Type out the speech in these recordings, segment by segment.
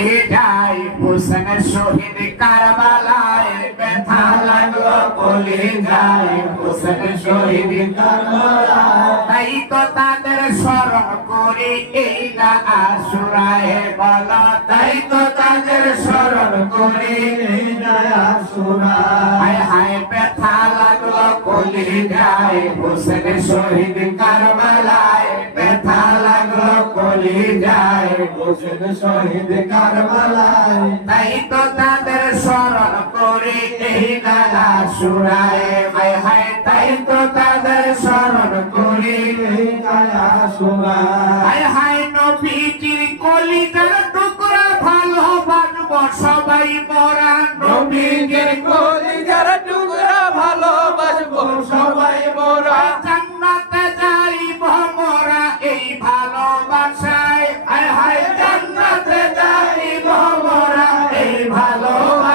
কলি যায় হোসেন শহীদ কারবালায় ব্যথা লাগলো কলি যায় হোসেন শহীদ কারবালায় তাই তো তাদের স্মরণ করি এই না আশুরায় বলো তাই তো তাদের স্মরণ করি এই না আশুরায় হায় হায় ব্যথা লাগলো কলি যায় হোসেন শহীদ কারবালায় ব্যথা লাগলো কলি যায় হোসেন শহীদ কারবালায় তাই তো তাদের স্মরণ করি এই না আশুরায় হায় হায় তাই তো তাদের স্মরণ করি এই না আশুরায় হায় হায় নবীজির কলিজার টুকরা ভালোবাসবো সবাই মোরা নবীজির কলিজার টুকরা ভালোবাসবো সবাই মোরা জান্নাতে যাইব মোরা এই ভালোবাসায় হায় হায় জান্নাতে যাইব মোরা এই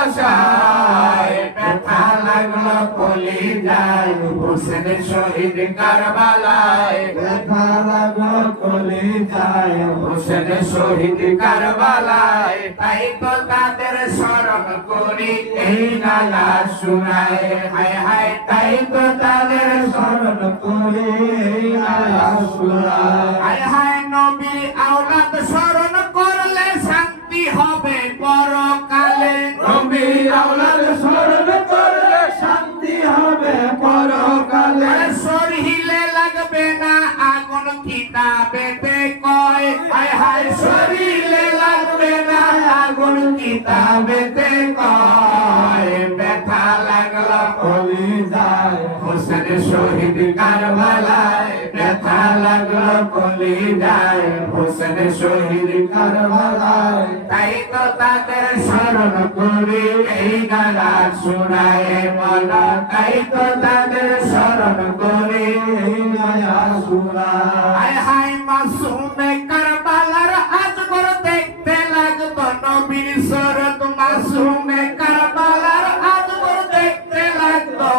ভালোবাসায় ব্যথা লাগলো কলি যায় হোসেন শহীদ কারবালায় ব্যথা লাগলো কলি যায় হোসেন শহীদ কারবালায় তাই তো তাদের স্মরণ করি এই না আশুরায় হায় হায় তাই তো তাদের স্মরণ করি এই না আশুরায় হায় হায় নবী আওলাদ স্মরণ করলে শান্তি হবে পরকালে নবী আওলাদ স্মরণ করলে শান্তি হবে পরকালে শরীরে লাগবে না আগুন কিতাবেতে কয় হায় হায় শরীরে লাগবে না আগুন কিতাবেতে কয় ব্যথা লাগলো কলি যায় হোসেন শহীদ কারবালায় ব্যথা লাগলো কলি যায় হোসেন শহীদ কারবালায় তাই তো তাদের স্মরণ করি এই গান শোনায় বলা তাই তো তাদের স্মরণ করি এই গান শোনায় হায় হায় মাসুমে কারবালার আজগর দেখতে লাগতো নবীর সুরত মাসুমে কারবালার আজগর দেখতে লাগতো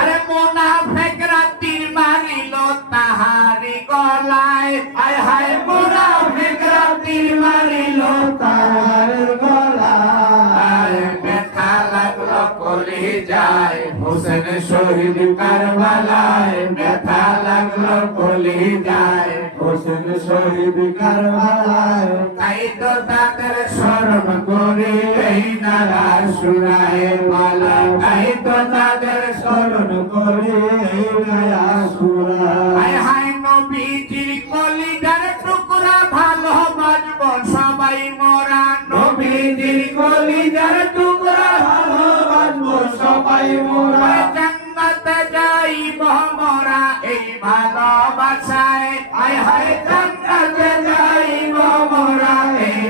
আরে মুনাফিকরা তীর মারিল তাহারি গলায় হায় হায় মুনাফিকরা তীর মারিল তাহার গলায় ব্যথা লাগলো কলি যায় হোসেন শহীদ কারবালায় ব্যথা লাগলো কলি যায় হোসেন শহীদ কারবালায় তাই তো তাদের স্মরণ করি এই না আশুরায় বলা তাই তো তাদের স্মরণ করি এই না আশুরায় হায় হায় নবীজির কলিজার টুকরা ভালোবাসবো সবাই মোরা নবীজির কলিজার টুকরা ভালোবাসবো সবাই মোরা জান্নাতে যাইব মোরা এই ভালোবাসায় হায় হায় জান্নাতে যাইব মোরা এই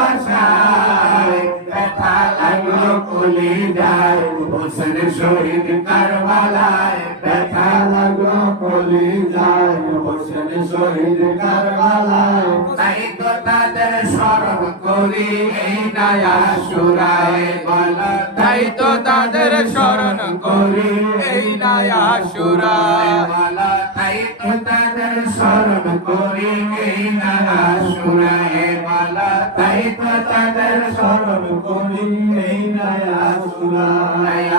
ভালোবাসায় ব্যথা লাগলো কলি যায় হোসেন শহীদ কারবালায় ব্যথা লাগলো কলি যায় হোসেন শহীদ কারবালায় তাই তো তাদের স্মরণ করি এই না আশুরায় বলা তাই তো তাদের স্মরণ করি এই না আশুরায় বলা তাই তো তাদের স্মরণ করি এই না আশুরায় বলা তাই তো তাদের স্মরণ করি এই না আশুরায়